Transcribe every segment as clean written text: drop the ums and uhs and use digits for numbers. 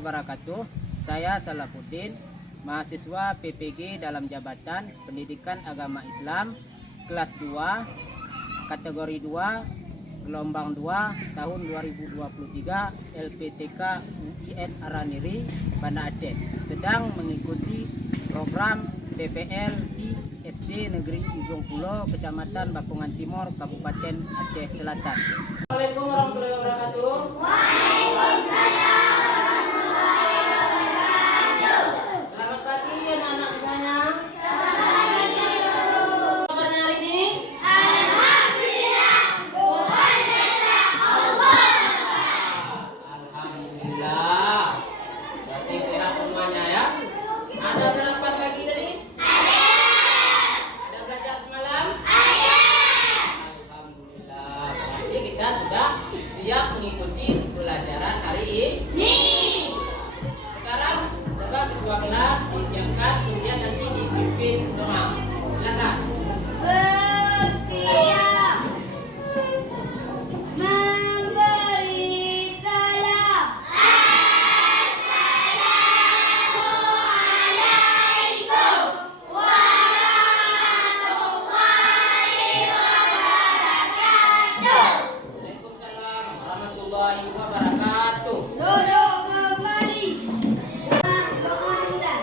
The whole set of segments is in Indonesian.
wabarakatuh. Saya Salafuddin, mahasiswa PPG dalam Jabatan Pendidikan Agama Islam kelas 2, kategori 2, gelombang 2 tahun 2023 LPTK UIN Araniri, Banda Aceh, sedang mengikuti program PPL di SD Negeri Ujung Pulo, Kecamatan Bakungan Timur, Kabupaten Aceh Selatan. Assalamualaikum warahmatullahi wabarakatuh. Waalaikumsalam warahmatullahi wabarakatuh. Selamat pagi anak-anak semuanya. Kabarnya hari ini? Alhamdulillah. Alhamdulillah. Masih sehat semuanya ya? Ada sarapan pagi tadi? Ada belajar semalam? Alhamdulillah. Berarti kita sudah siap mengikuti pelajaran hari ini. Sekarang coba ketua kelas disiapkan, kemudian nanti dipimpin doa. Silakan. Bersiap memberi salam. Assalamualaikum warahmatullahi wabarakatuh. Waalaikumsalam warahmatullahi wabarakatuh. Duduk kembali. Doa Anda.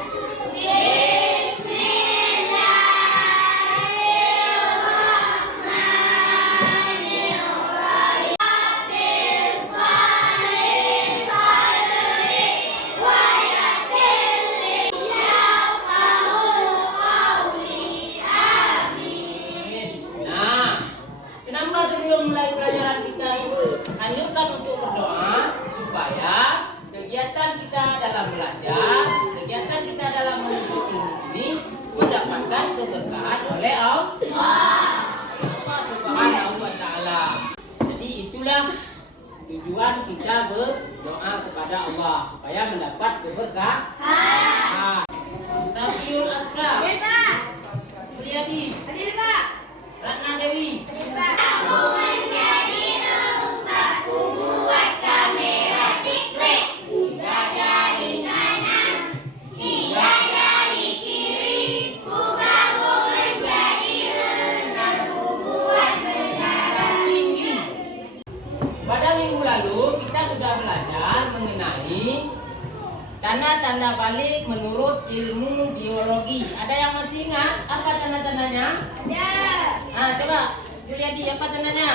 Nah, kenapa sebelum mulai pelajaran kita anjurkan untuk berdoa supaya kegiatan kita dalam belajar, kegiatan kita dalam menuntut ilmu ini mendapatkan keberkahan oleh Allah Subhanahu wa Ta'ala. Jadi itulah tujuan kita berdoa kepada Allah supaya mendapat keberkahan. Safiul Askar, Mulyadi, Hadir Pak. Ratna Dewi, Aku menjadi rumahku buat kamera secret. 3 jari kanan, 3 jari kiri. Ku gabung menjadi renangku buat menara tinggi. Pada minggu lalu kita sudah belajar mengenai tanda-tanda balik menurut ilmu biologi. Ada yang masih ingat apa tanda-tandanya? ada. Nah, coba lihat di apa tandanya.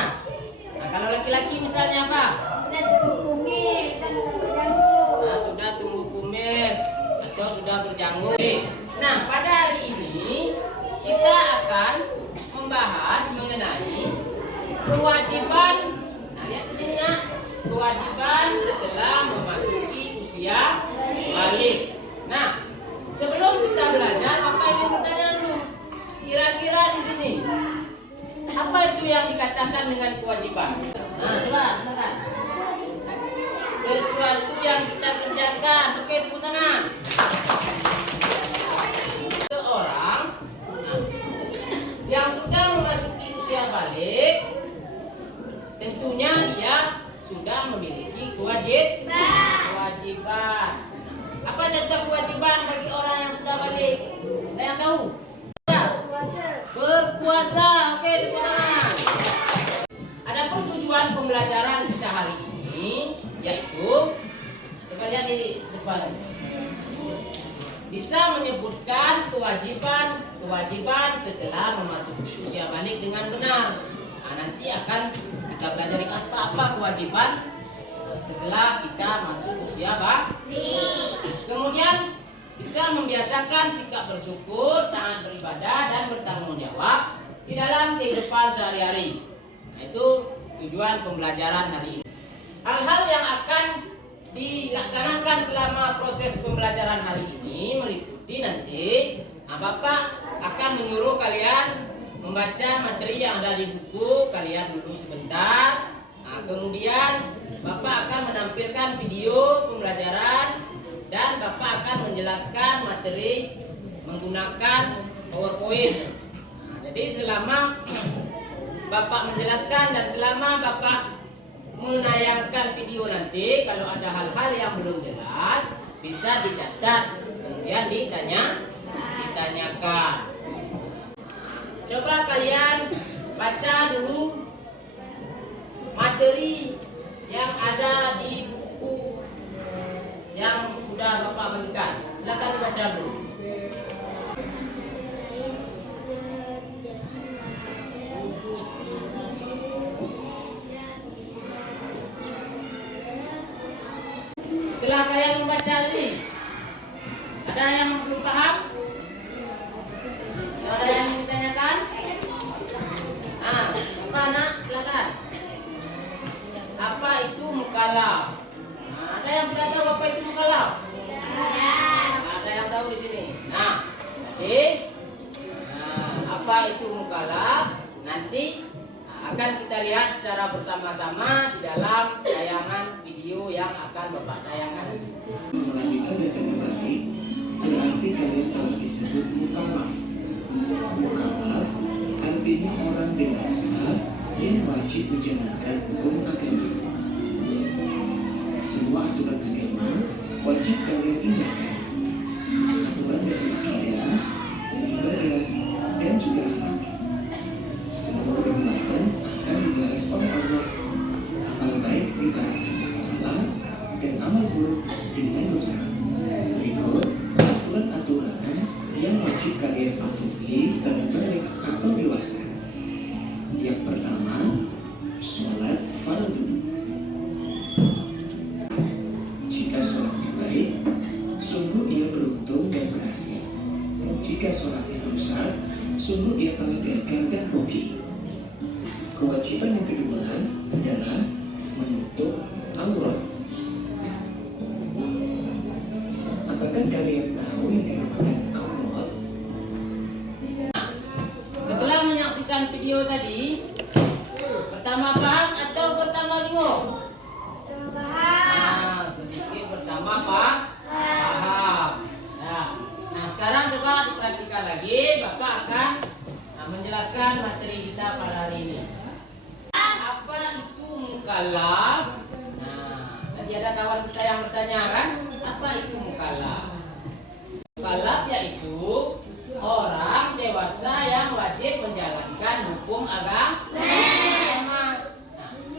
Nah, kalau laki-laki misalnya apa? Dan kumis dan berjanggut. Nah, sudah tumbuh kumis atau sudah berjanggut. Nah, pada hari ini kita akan membahas mengenai kewajiban. Nah, lihat di sini nak, kewajiban setelah memasuki usia balik. Nah, sebelum kita belajar, apa ingin bertanya dulu? Kira-kira di sini apa itu yang dikatakan dengan kewajiban? Nah, coba silakan. Sesuatu yang kita kerjakan. Oke, tepuk tangan. Seorang yang sudah memasuki usia balik, tentunya dia sudah memiliki kewajiban. Apa contoh kewajiban bagi orang yang sudah balik? Ada yang tahu? Berpuasa. Oke, tepuk tangan. Adapun tujuan pembelajaran kita hari ini yaitu, coba lihat di depan, bisa menyebutkan kewajiban setelah memasuki usia balik dengan benar. Nah, nanti akan kita pelajari apa kewajiban setelah kita masuk usia balik. Kemudian bisa membiasakan sikap bersyukur, taat beribadah, dan bertanggung jawab di dalam kehidupan sehari-hari. Nah, itu tujuan pembelajaran hari ini. Hal-hal yang akan dilaksanakan selama proses pembelajaran hari ini meliputi nanti, Bapak akan menyuruh kalian membaca materi yang ada di buku kalian dulu sebentar. Nah, kemudian Bapak akan menampilkan video pembelajaran dan Bapak akan menjelaskan materi menggunakan PowerPoint. Nah, jadi selama Bapak menjelaskan dan selama Bapak menayangkan video nanti, kalau ada hal-hal yang belum jelas bisa dicatat, kemudian ditanyakan. Coba kalian baca dulu materi yang ada di buku yang sudah Bapak berikan. Silakan dibaca dulu. Setelah kalian membaca ini, ada yang belum paham? Ada yang ditanyakan? Apa nak? Silakan. Apa itu mukallaf? Ada yang sudah tahu apa itu mukallaf? Ada yang tahu di sini. Jadi apa itu mukallaf? Nanti akan kita lihat secara bersama-sama di dalam tayangan video yang akan Bapak tayangkan. Melanjutkan dengan baik berarti kalian telah disebut mukallaf. Mukallaf artinya orang dewasa yang wajib menjalankan hukum agama. Semua aturan agama wajib kalian indahkan. Aturan dari akidah, ibadah, dan juga hati. Semua perbuatan akan dibalas oleh Allah. Amal baik dibalaskan pahala dan amal buruk dengan dosa. Berikut aturan-aturan yang wajib kalian patuhi setelah balik atau dewasa. Yang pertama, sholat fardu. Jika sholatnya baik, sungguh ia beruntung dan berhasil. Jika sholatnya rusak, sungguh ia telah gagal dan rugi. Kewajiban yang kedua adalah menutup aurat. Apakah kalian tahu yang dinamakan aurat? Setelah menyaksikan video tadi, pertama paham atau pertama bingung? Sedikit pertama paham. Nah, sekarang coba diperhatikan lagi. Bapak akan menjelaskan materi kita pada hari ini. Apa itu mukallaf? Tadi ada kawan kita yang bertanya kan, apa itu mukallaf? Mukallaf yaitu orang dewasa yang wajib menjalankan hukum agama.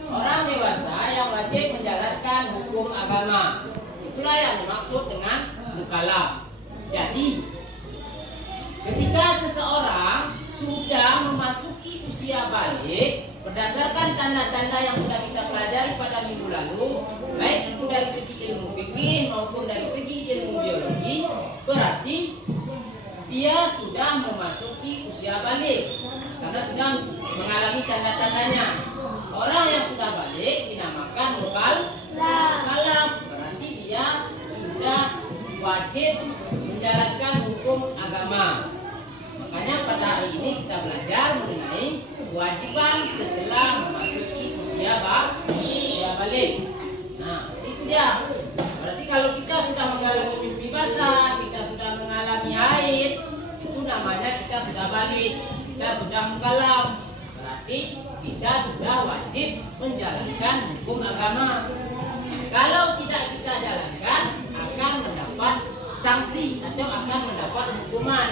Orang dewasa yang wajib menjalankan hukum agama. Itulah yang dimaksud dengan mukallaf. Jadi, ketika seseorang sudah memasuki usia balik, berdasarkan tanda-tanda yang sudah kita pelajari pada minggu lalu, baik itu dari segi ilmu fikih maupun dari segi ilmu biologi, berarti dia sudah memasuki usia balik karena sudah mengalami tanda-tandanya. Orang yang sudah balik dinamakan mukallaf, berarti dia sudah wajib menjalankan hukum agama. Makanya pada hari ini kita belajar mengenai kewajiban setelah memasuki usia balik. Nah, itu dia. Berarti kalau kita sudah mengalami mimpi basah, kita sudah mengalami haid, itu namanya kita sudah balik, kita sudah mukallaf. Berarti kita sudah wajib menjalankan hukum agama. Kalau tidak kita jalankan, akan mendapat sanksi atau akan mendapat hukuman.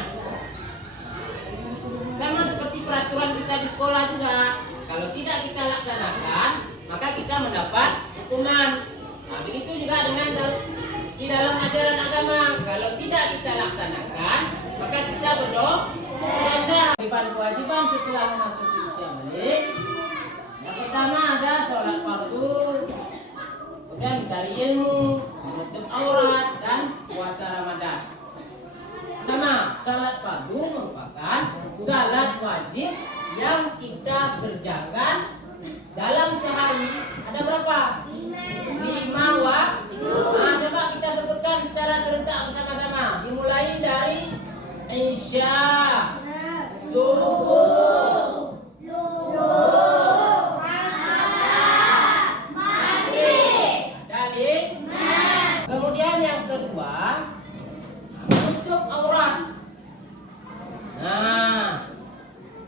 Sama seperti peraturan kita di sekolah juga. Kalau tidak kita laksanakan, maka kita mendapat hukuman. Nah, begitu juga dengan di dalam ajaran agama. Kalau tidak kita laksanakan, maka kita berdosa. Kewajiban setelah memasuki usia balik. Yang pertama ada sholat fardu, kemudian mencari ilmu, menutup aurat, dan puasa Ramadan. Pertama, salat fardu merupakan salat wajib yang kita kerjakan dalam sehari. Ada berapa? 5 waktu. Nah, coba kita sebutkan secara serentak bersama-sama. Dimulai dari Isya, subuh, kemudian yang kedua, menutup aurat. Nah,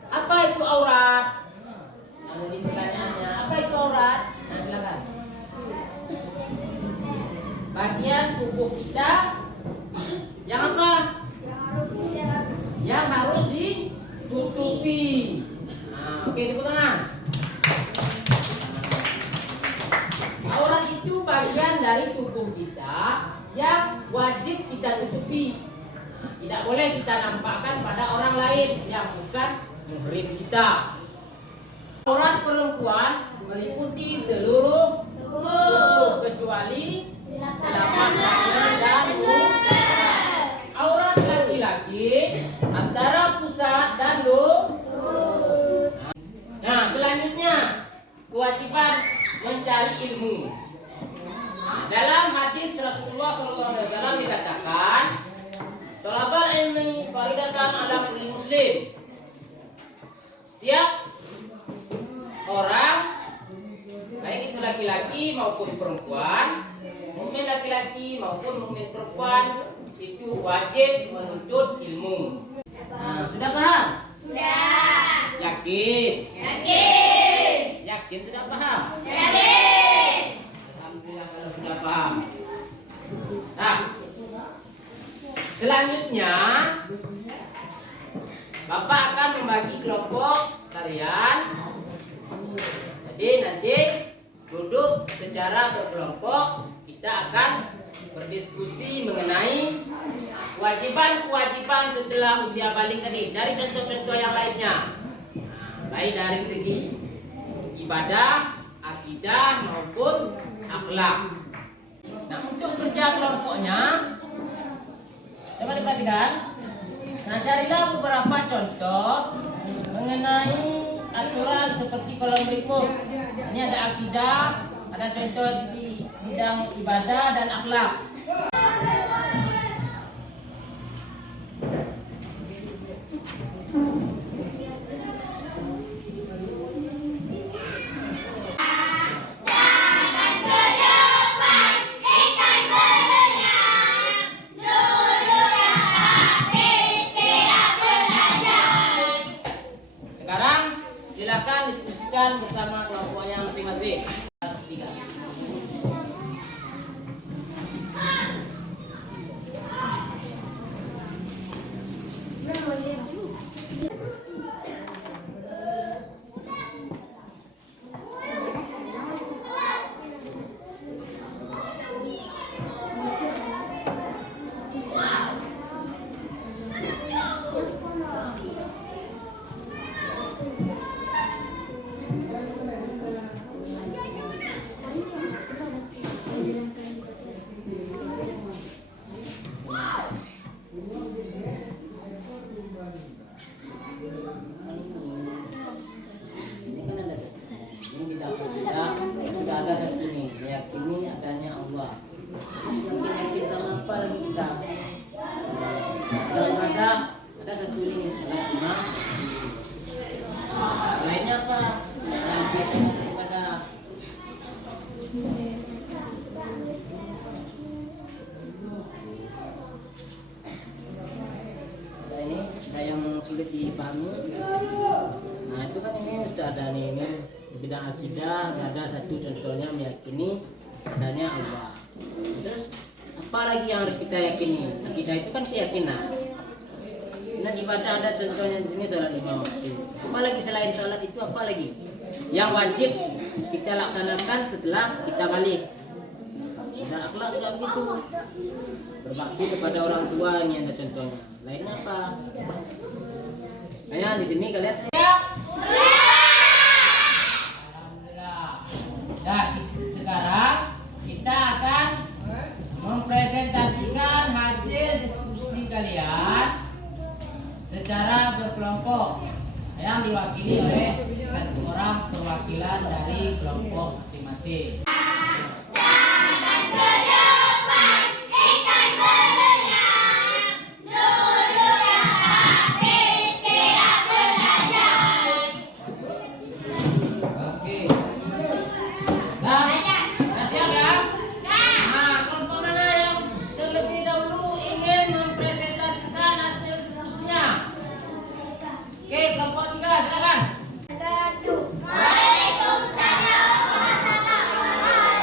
apa itu aurat? Nah, jadi pertanyaannya, apa itu aurat? Nah, silakan. tutupi. Nah, oke, tepuk tangan. Aurat itu bagian dari tubuh kita yang wajib kita tutupi. Nah, tidak boleh kita nampakkan pada orang lain yang bukan muhrim kita. Aurat perempuan meliputi seluruh tubuh kecuali telapak tangan dan muka. Aurat laki-laki antara pusat dan lutut. Nah, selanjutnya kewajiban mencari ilmu. Nah, dalam hadis Rasulullah SAW dikatakan, "Thalabul ilmi faridatan 'ala kulli muslim." Setiap orang, baik itu laki-laki maupun perempuan, mukmin laki-laki maupun mukmin perempuan, itu wajib menuntut ilmu. Nah, sudah paham? Sudah. Yakin? Yakin. Yakin sudah paham? Yakin. Alhamdulillah kalau sudah paham. Nah, selanjutnya Bapak akan membagi kelompok kalian. Jadi nanti duduk secara berkelompok, kita akan berdiskusi mengenai kewajiban-kewajiban setelah usia balik tadi. Cari contoh-contoh yang lainnya. Nah, baik dari segi ibadah, akidah maupun akhlak. Nah, untuk kerja kelompoknya, coba diperhatikan. Nah, carilah beberapa contoh mengenai aturan seperti kolom berikut. Ini ada akidah, ada contoh di bidang ibadah dan akhlak. Sekarang silakan diskusikan bersama kelompoknya masing-masing. Tiga. Ini kan ada, ini di dapur kita sudah ada satu nih, meyakini adanya Allah. Yakin sama apa lagi kita? Kalau ada satu ini sholat imam. Lainnya apa? Yang kita daripada ada ini, ada yang sulit dipahami. Nah, itu kan ini sudah ada nih, ini bidang akidah, ada satu contohnya meyakini adanya Allah. Terus apa lagi yang harus kita yakini? Akidah itu kan keyakinan. Nah, ibadah ada contohnya di sini sholat lima waktu. Apa lagi selain sholat itu, apa lagi yang wajib kita laksanakan setelah kita balik? Dan akhlak juga begitu. Berbakti kepada orang tua, ini ada contohnya. Lainnya apa? Nah, di sini kalian alhamdulillah. Dan sekarang kita akan mempresentasikan hasil diskusi kalian secara berkelompok yang diwakili oleh satu orang perwakilan dari kelompok masing-masing. Waalaikumsalam warahmatullahi wabarakatuh.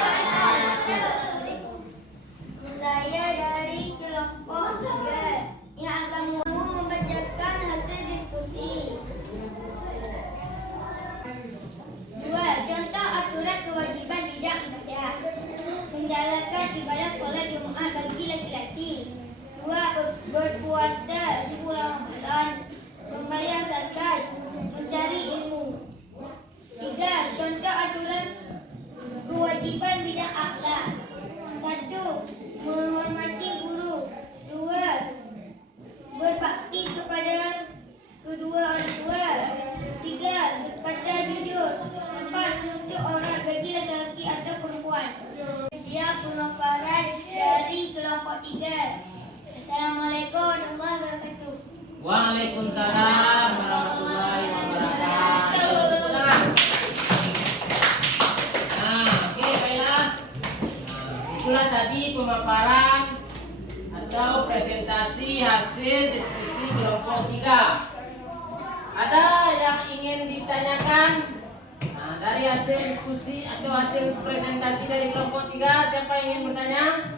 hasil diskusi atau hasil presentasi dari kelompok 3? Siapa yang ingin bertanya?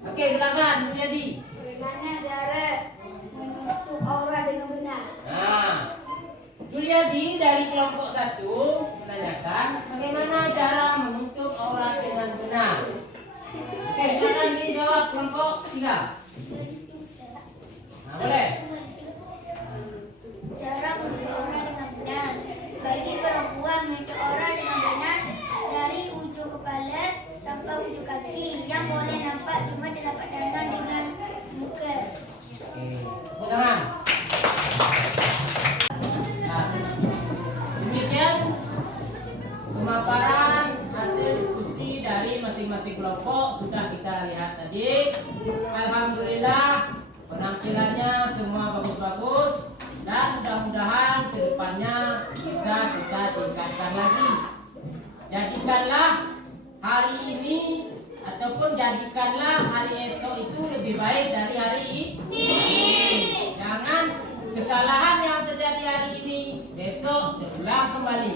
Oke, silakan Mulyadi. Bagaimana cara menutup aurat dengan benar? Nah, Mulyadi dari kelompok 1 menanyakan bagaimana cara menutup aurat dengan benar. Oke, silakan dijawab kelompok 3. Nah, boleh. Cara menutup aurat dengan benar. Bagi perempuan menutup aurat dengan benar dari ujung kepala sampai ujung kaki. Yang boleh nampak cuma terdapat tangan dengan muka. Oke, tepuk tangan. Nah, demikian pemaparan hasil diskusi dari masing-masing kelompok sudah kita lihat tadi. Alhamdulillah penampilannya semua bagus-bagus dan mudah-mudahan kedepannya bisa kita tingkatkan lagi. Jadikanlah hari ini ataupun jadikanlah hari esok itu lebih baik dari hari ini. Jangan kesalahan yang terjadi hari ini besok terulang kembali.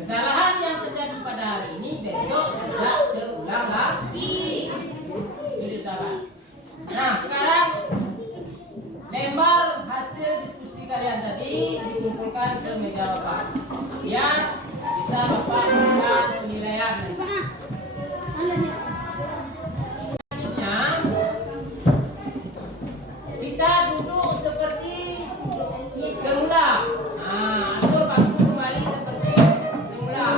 Kesalahan yang terjadi pada hari ini besok tidak terulang lagi. Itu salah. Nah, sekarang lembar hasil diskusi kalian tadi dikumpulkan ke meja Bapak biar bisa Bapak memberikan penilaian. Selanjutnya kita duduk seperti semula. Nah, atur bangku kembali seperti semula.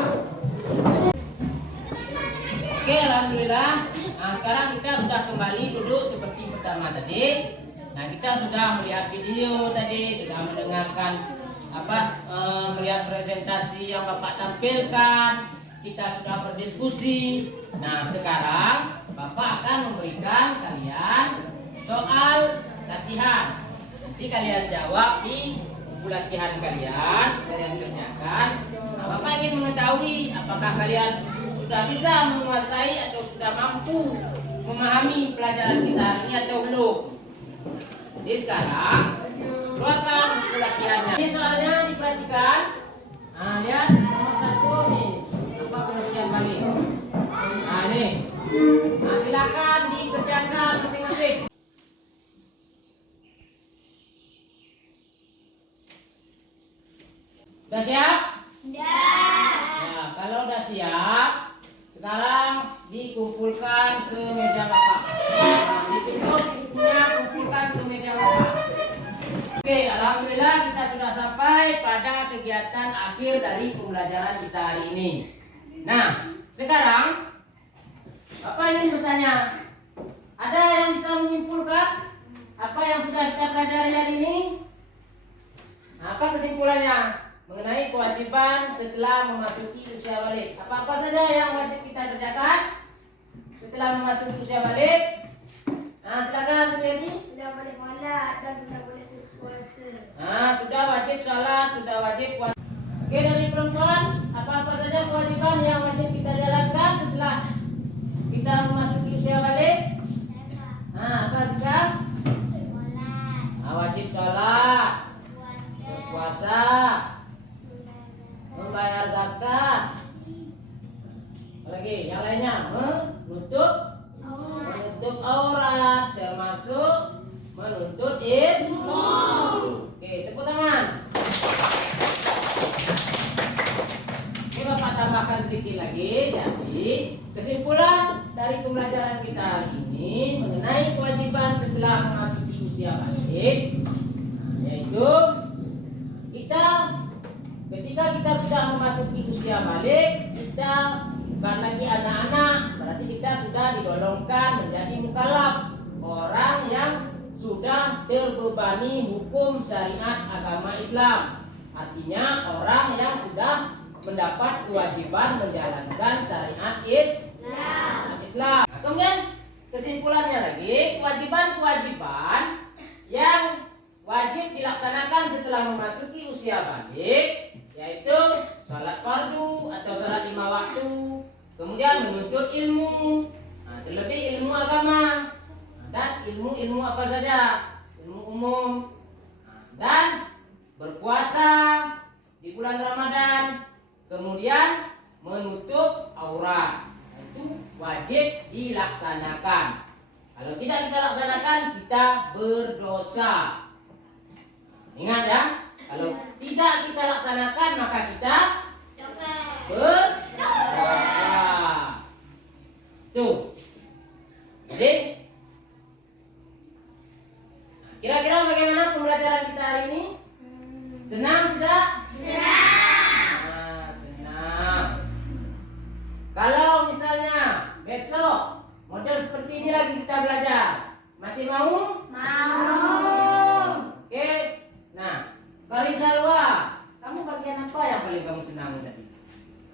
Oke, alhamdulillah. Nah, sekarang kita sudah kembali duduk seperti pertama tadi. Nah, kita sudah melihat video tadi, sudah mendengarkan melihat presentasi yang Bapak tampilkan. Kita sudah berdiskusi. Nah, sekarang Bapak akan memberikan kalian soal latihan. Nanti kalian jawab di buku latihan kalian kerjakan. Nah, Bapak ingin mengetahui apakah kalian sudah bisa menguasai atau sudah mampu memahami pelajaran kita hari ini atau belum. Jadi sekarang keluarkan buku latihannya. Ini soalnya diperhatikan. Nah, lihat nomor 1 nih. Apa pengertian kali? Nah, nih. Nah, silakan dikerjakan masing-masing. Udah siap? Dah. Nah, kalau udah siap, sekarang dikumpulkan ke meja Bapak. Nah, ditutup bukunya, kumpulkan ke meja Bapak. Oke, alhamdulillah kita sudah sampai pada kegiatan akhir dari pembelajaran kita hari ini. Nah, sekarang Bapak ingin bertanya, ada yang bisa menyimpulkan apa yang sudah kita pelajari hari ini? Nah, apa kesimpulannya mengenai kewajiban setelah memasuki usia balik? Apa-apa saja yang wajib kita kerjakan setelah memasuki usia balik? Nah, silakan Mulyadi. Sudah boleh sholat dan sudah boleh berpuasa. Nah, sudah wajib sholat, sudah wajib puasa. Oke, dari perempuan, apa-apa saja kewajiban yang wajib kita jalankan setelah kita memasuki usia balik? Nah, apa juga? Sholat, Nah, wajib sholat, puasa, puasa, membayar zakat. Lagi, yang lainnya menutup aurat, termasuk menuntut ilmu. Oke, tepuk tangan. Ini Bapak tambahkan sedikit lagi. Jadi kesimpulan dari pembelajaran kita hari ini mengenai kewajiban setelah memasuki usia balik, yaitu ketika kita sudah memasuki usia balik, kita bukan lagi anak-anak, berarti kita sudah digolongkan menjadi mukallaf, orang yang sudah terbebani hukum syariat agama Islam. Artinya orang yang sudah mendapat kewajiban menjalankan syariat Islam. Nah, kemudian kesimpulannya lagi, kewajiban-kewajiban yang wajib dilaksanakan setelah memasuki usia balik, yaitu sholat fardu atau sholat 5 waktu, kemudian menuntut ilmu, nah, terlebih ilmu agama, dan ilmu apa saja, ilmu umum, nah, dan berpuasa di bulan Ramadan, Kemudian menutup aurat. Itu wajib dilaksanakan. Kalau tidak kita laksanakan, kita berdosa. Ingat ya, kalau tidak kita laksanakan maka kita berdosa. Tuh. Jadi, kira-kira bagaimana pembelajaran kita hari ini? Senang tidak? Senang. Senang. Kalau misalnya besok model seperti ini lagi kita belajar, masih mau? Oke. Nah, Kali Salwa, kamu bagian apa yang paling kamu senang tadi?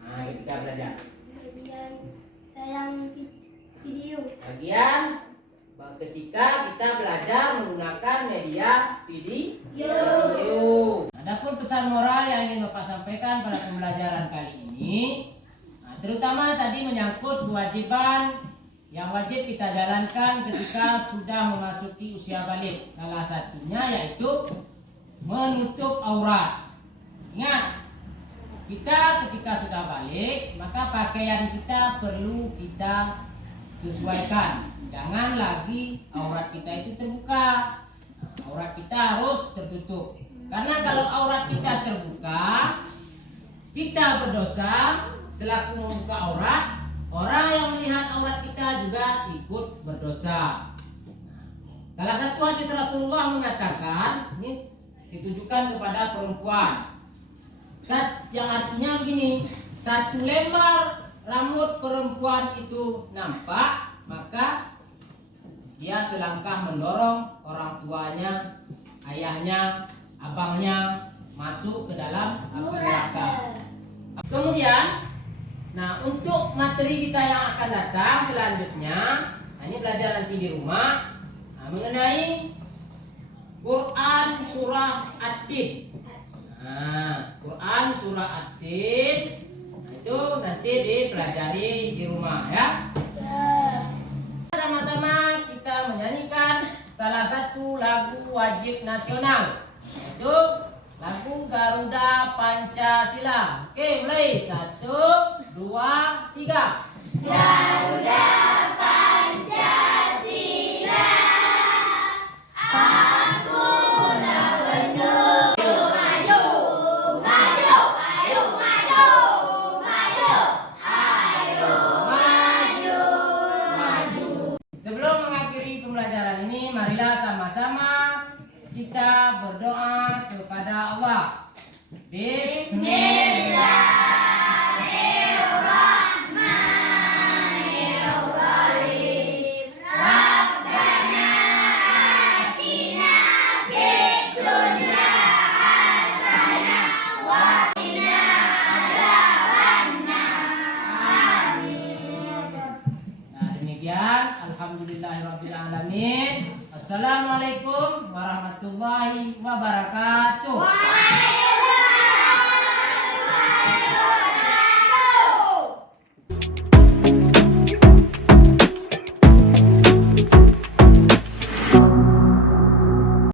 Nah, kita belajar. Tayang video. Bagian ketika kita belajar menggunakan media video. Adapun pesan moral yang ingin Bapak sampaikan pada pembelajaran kali ini, terutama tadi menyangkut kewajiban yang wajib kita jalankan ketika sudah memasuki usia balik. Salah satunya yaitu menutup aurat. Ingat, kita ketika sudah balik, maka pakaian kita perlu kita sesuaikan. Jangan lagi aurat kita itu terbuka. Aurat kita harus tertutup. Karena kalau aurat kita terbuka, kita berdosa selaku membuka aurat. Orang yang melihat aurat kita juga ikut berdosa. Salah satu hadis Rasulullah mengatakan, ini ditujukan kepada perempuan, yang artinya begini: satu lembar rambut perempuan itu nampak, maka dia selangkah mendorong orang tuanya, ayahnya, abangnya masuk ke dalam api neraka. Kemudian, nah untuk materi kita yang akan datang selanjutnya, ini belajar nanti di rumah, mengenai Quran surah At-Tin. Quran surah At-Tin, itu nanti dipelajari di rumah ya. Sama-sama kita menyanyikan salah satu lagu wajib nasional, yaitu lagu Garuda Pancasila. Oke, mulai 1, 2, 3. Garuda Pancasila, aku nak penuh. Maju, maju, ayo maju, maju, ayo maju, maju. Sebelum mengakhiri pembelajaran ini, marilah sama-sama kita berdoa kepada Allah. Bismillahirrahmanirrahim. Rabbana atina fid dunya hasanah wa qina adzabannar. Amin. Nah, demikian, alhamdulillahirabbil alamin. Assalamualaikum warahmatullahi wabarakatuh. Waalaikumsalam warahmatullahi wabarakatuh.